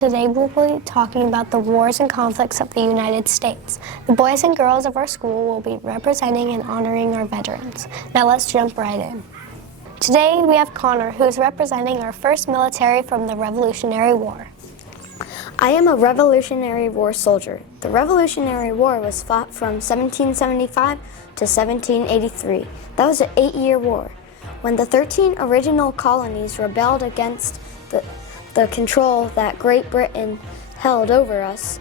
Today we'll be talking about the wars and conflicts of the United States. The boys and girls of our school will be representing and honoring our veterans. Now let's jump right in. Today we have Connor, who is representing our first military from the Revolutionary War. I am a Revolutionary War soldier. The Revolutionary War was fought from 1775 to 1783. That was an 8-year war. When the 13 original colonies rebelled against the control that Great Britain held over us,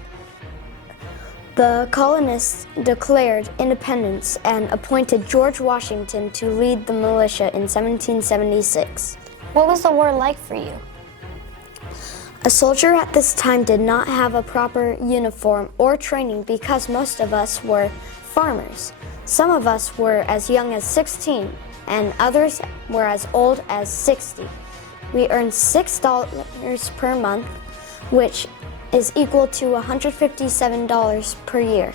the colonists declared independence and appointed George Washington to lead the militia in 1776. What was the war like for you? A soldier at this time did not have a proper uniform or training because most of us were farmers. Some of us were as young as 16 and others were as old as 60. We earned $6 per month, which is equal to $157 per year.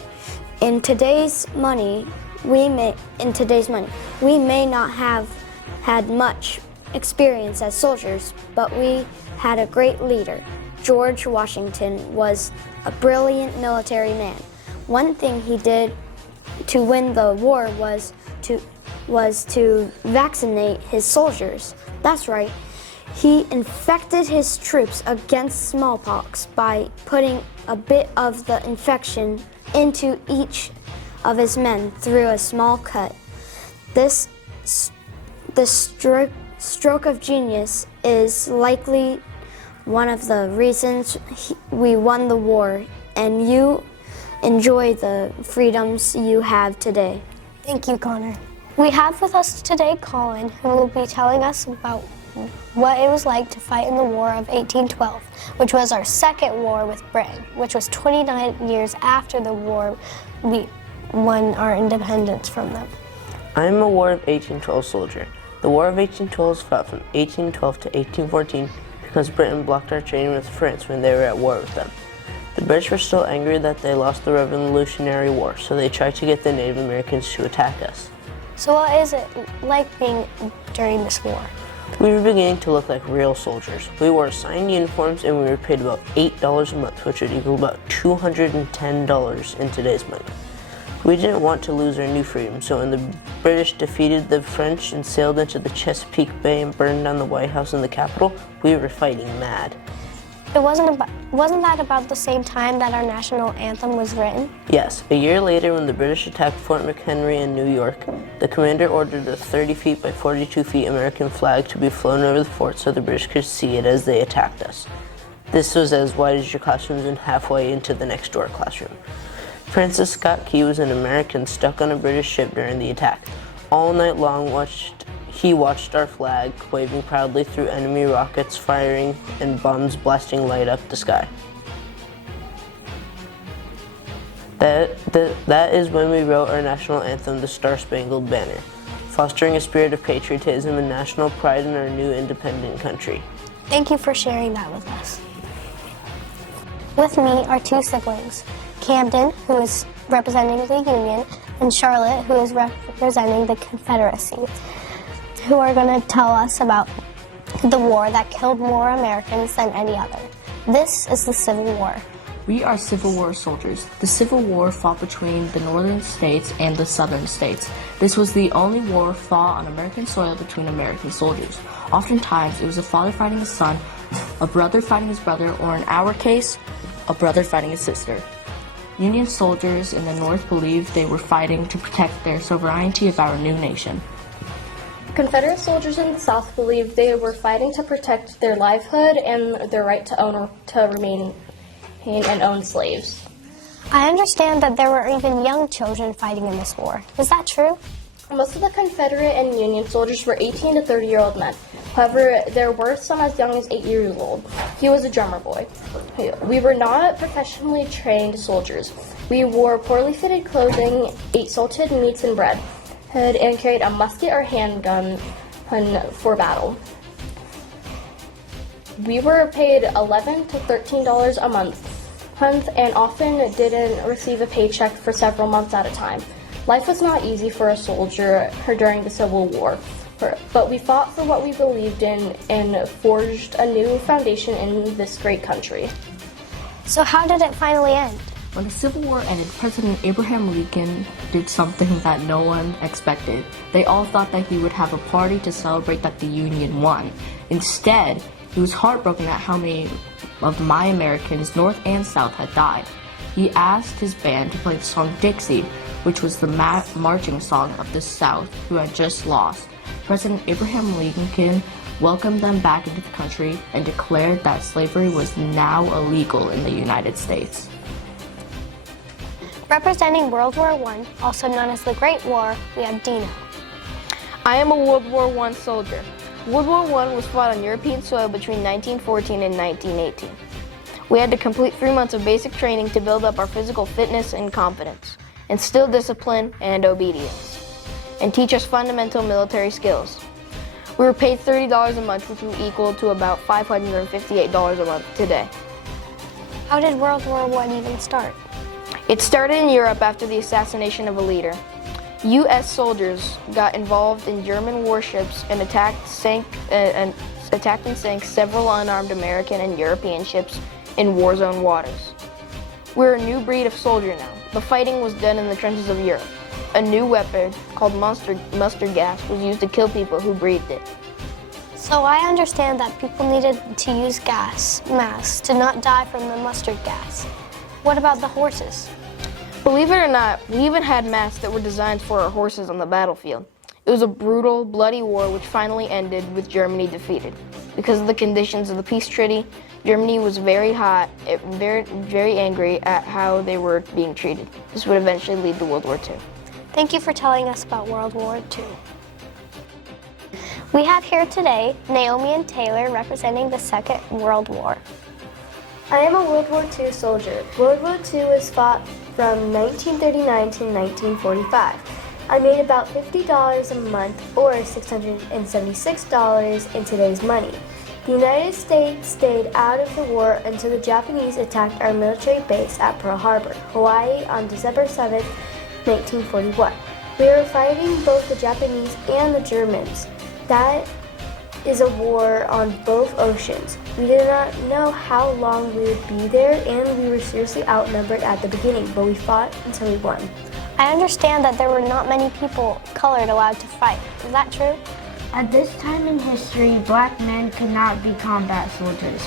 In today's money, we may not have had much experience as soldiers, but we had a great leader. George Washington was a brilliant military man. One thing he did to win the war was to vaccinate his soldiers. That's right. He infected his troops against smallpox by putting a bit of the infection into each of his men through a small cut. The stroke of genius is likely one of the reasons we won the war, and you enjoy the freedoms you have today. Thank you, Connor. We have with us today Colin, who will be telling us about what it was like to fight in the War of 1812, which was our second war with Britain, which was 29 years after the war we won our independence from them. I am a War of 1812 soldier. The War of 1812 was fought from 1812 to 1814 because Britain blocked our trading with France when they were at war with them. The British were still angry that they lost the Revolutionary War, so they tried to get the Native Americans to attack us. So what is it like being during this war? We were beginning to look like real soldiers. We wore assigned uniforms and we were paid about $8 a month, which would equal about $210 in today's money. We didn't want to lose our new freedom, so when the British defeated the French and sailed into the Chesapeake Bay and burned down the White House and the Capitol, we were fighting mad. Wasn't that about the same time that our national anthem was written? Yes. A year later, when the British attacked Fort McHenry in New York, the commander ordered a 30 feet by 42 feet American flag to be flown over the fort so the British could see it as they attacked us. This was as wide as your classrooms and halfway into the next door classroom. Francis Scott Key was an American stuck on a British ship during the attack. All night long, he watched our flag waving proudly through enemy rockets firing and bombs blasting light up the sky. That is when we wrote our national anthem, the Star-Spangled Banner, fostering a spirit of patriotism and national pride in our new independent country. Thank you for sharing that with us. With me are two siblings, Camden, who is representing the Union, and Charlotte, who is representing the Confederacy, who are going to tell us about the war that killed more Americans than any other. This is the Civil War. We are Civil War soldiers. The Civil War fought between the northern states and the southern states. This was the only war fought on American soil between American soldiers. Oftentimes, it was a father fighting his son, a brother fighting his brother, or in our case, a brother fighting his sister. Union soldiers in the North believed they were fighting to protect their sovereignty of our new nation. Confederate soldiers in the South believed they were fighting to protect their livelihood and their right to remain and own slaves. I understand that there were even young children fighting in this war. Is that true? Most of the Confederate and Union soldiers were 18 to 30-year-old men. However, there were some as young as 8 years old. He was a drummer boy. We were not professionally trained soldiers. We wore poorly fitted clothing, ate salted meats and bread, and carried a musket or handgun for battle. We were paid $11 to $13 a month and often didn't receive a paycheck for several months at a time. Life was not easy for a soldier during the Civil War. but we fought for what we believed in and forged a new foundation in this great country. So how did it finally end? When the Civil War ended, President Abraham Lincoln did something that no one expected. They all thought that he would have a party to celebrate that the Union won. Instead, he was heartbroken at how many of my Americans, North and South, had died. He asked his band to play the song Dixie, which was the marching song of the South, who had just lost. President Abraham Lincoln welcomed them back into the country and declared that slavery was now illegal in the United States. Representing World War I, also known as the Great War, we have Dino. I am a World War I soldier. World War I was fought on European soil between 1914 and 1918. We had to complete 3 months of basic training to build up our physical fitness and confidence, instill discipline and obedience, and teach us fundamental military skills. We were paid $30 a month, which was equal to about $558 a month today. How did World War I even start? It started in Europe after the assassination of a leader. U.S. soldiers got involved in German warships and attacked and sank several unarmed American and European ships in war-zone waters. We're a new breed of soldier now. The fighting was done in the trenches of Europe. A new weapon called mustard gas was used to kill people who breathed it. So I understand that people needed to use gas masks to not die from the mustard gas. What about the horses? Believe it or not, we even had masks that were designed for our horses on the battlefield. It was a brutal, bloody war which finally ended with Germany defeated. Because of the conditions of the peace treaty, Germany was very hot, very angry at how they were being treated. This would eventually lead to World War II. Thank you for telling us about World War II. We have here today Naomi and Taylor representing the Second World War. I am a World War II soldier. World War II was fought from 1939 to 1945. I made about $50 a month, or $676 in today's money. The United States stayed out of the war until the Japanese attacked our military base at Pearl Harbor, Hawaii on December 7, 1941. We were fighting both the Japanese and the Germans. That is a war on both oceans. We did not know how long we would be there, and we were seriously outnumbered at the beginning, but we fought until we won. I understand that there were not many people colored allowed to fight. Is that true? At this time in history, black men could not be combat soldiers.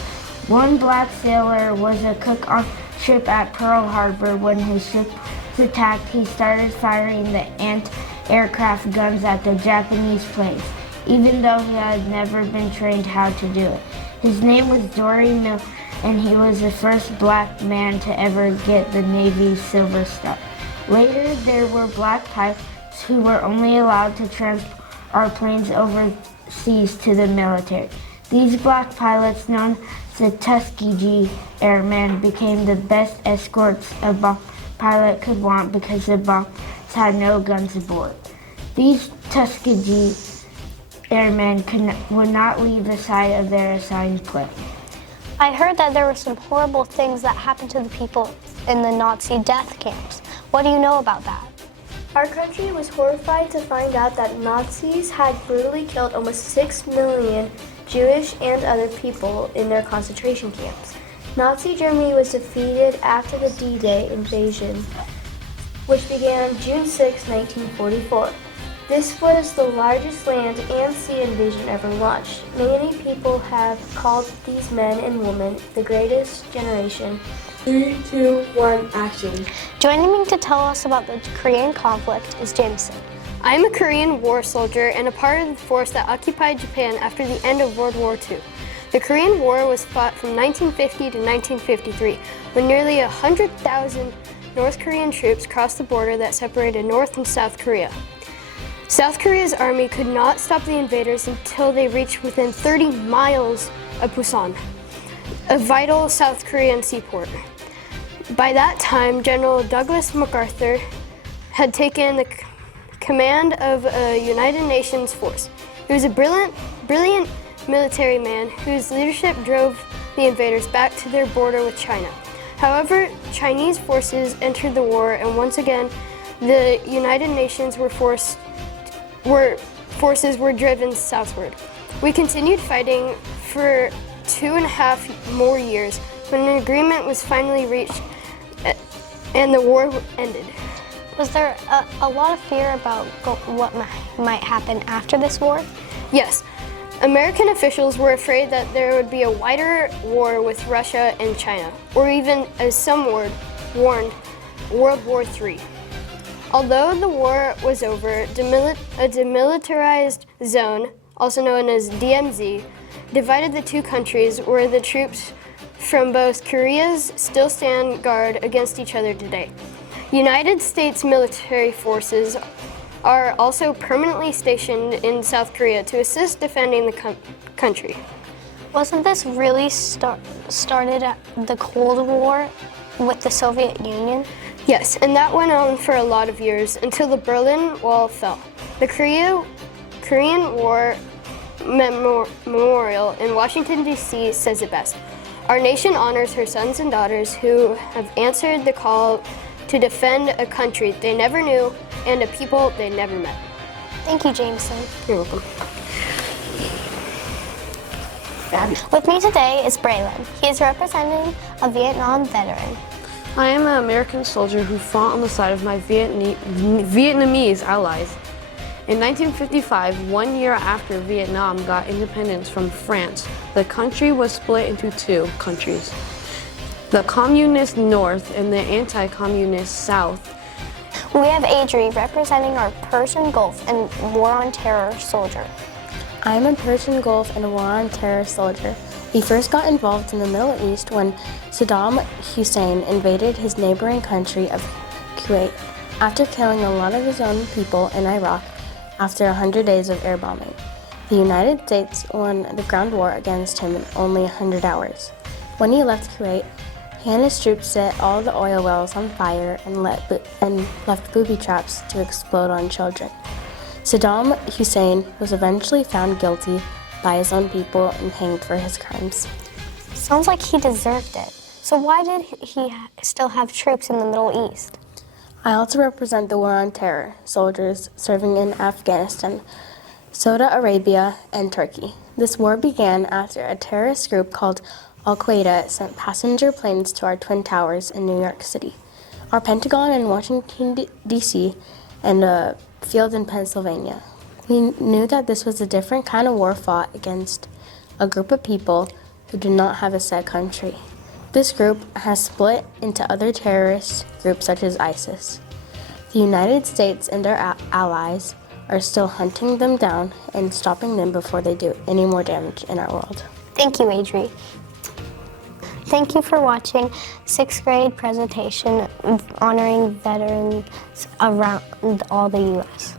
One black sailor was a cook on a ship at Pearl Harbor. When his ship was attacked, he started firing the anti-aircraft guns at the Japanese planes, even though he had never been trained how to do it. His name was Dory Mill, and he was the first black man to ever get the Navy's Silver Star. Later, there were black pilots who were only allowed to transport our planes overseas to the military. These black pilots, known as the Tuskegee Airmen, became the best escorts a bomb pilot could want because the bombs had no guns aboard. These Tuskegee Airmen would not leave the side of their assigned plane. I heard that there were some horrible things that happened to the people in the Nazi death camps. What do you know about that? Our country was horrified to find out that Nazis had brutally killed almost 6 million Jewish and other people in their concentration camps. Nazi Germany was defeated after the D-Day invasion, which began June 6, 1944. This was the largest land and sea invasion ever launched. Many people have called these men and women the greatest generation. 3, 2, 1, action. Joining me to tell us about the Korean conflict is Jameson. I'm a Korean War soldier and a part of the force that occupied Japan after the end of World War II. The Korean War was fought from 1950 to 1953, when nearly 100,000 North Korean troops crossed the border that separated North and South Korea. South Korea's army could not stop the invaders until they reached within 30 miles of Busan, a vital South Korean seaport. By that time, General Douglas MacArthur had taken the command of a United Nations force. He was a brilliant military man whose leadership drove the invaders back to their border with China. However, Chinese forces entered the war, and once again, the United Nations forces were driven southward. We continued fighting for 2.5 more years, when an agreement was finally reached and the war ended. Was there a lot of fear about what might happen after this war? Yes, American officials were afraid that there would be a wider war with Russia and China, or even, as some warned, World War III. Although the war was over, a demilitarized zone, also known as DMZ, divided the two countries where the troops from both Koreas still stand guard against each other today. United States military forces are also permanently stationed in South Korea to assist defending the country. Wasn't this really started at the Cold War with the Soviet Union? Yes, and that went on for a lot of years until the Berlin Wall fell. The Korean War Memorial in Washington, D.C. says it best. Our nation honors her sons and daughters who have answered the call to defend a country they never knew and a people they never met. Thank you, Jameson. You're welcome. With me today is Braylon. He is representing a Vietnam veteran. I am an American soldier who fought on the side of my Vietnamese allies. In 1955, 1 year after Vietnam got independence from France, the country was split into two countries, the communist North and the anti-communist South. We have Adri representing our Persian Gulf and War on Terror soldier. I'm a Persian Gulf and War on Terror soldier. We first got involved in the Middle East when Saddam Hussein invaded his neighboring country of Kuwait, after killing a lot of his own people in Iraq after 100 days of air bombing. The United States won the ground war against him in only 100 hours. When he left Kuwait, he and his troops set all the oil wells on fire and left booby traps to explode on children. Saddam Hussein was eventually found guilty by his own people and hanged for his crimes. Sounds like he deserved it. So why did he still have troops in the Middle East? I also represent the War on Terror soldiers serving in Afghanistan, Saudi Arabia, and Turkey. This war began after a terrorist group called Al-Qaeda sent passenger planes to our Twin Towers in New York City, our Pentagon in Washington, D.C., and a field in Pennsylvania. We knew that this was a different kind of war fought against a group of people who did not have a set country. This group has split into other terrorist groups such as ISIS. The United States and their allies are still hunting them down and stopping them before they do any more damage in our world. Thank you, Adri. Thank you for watching 6th grade presentation honoring veterans around all the U.S.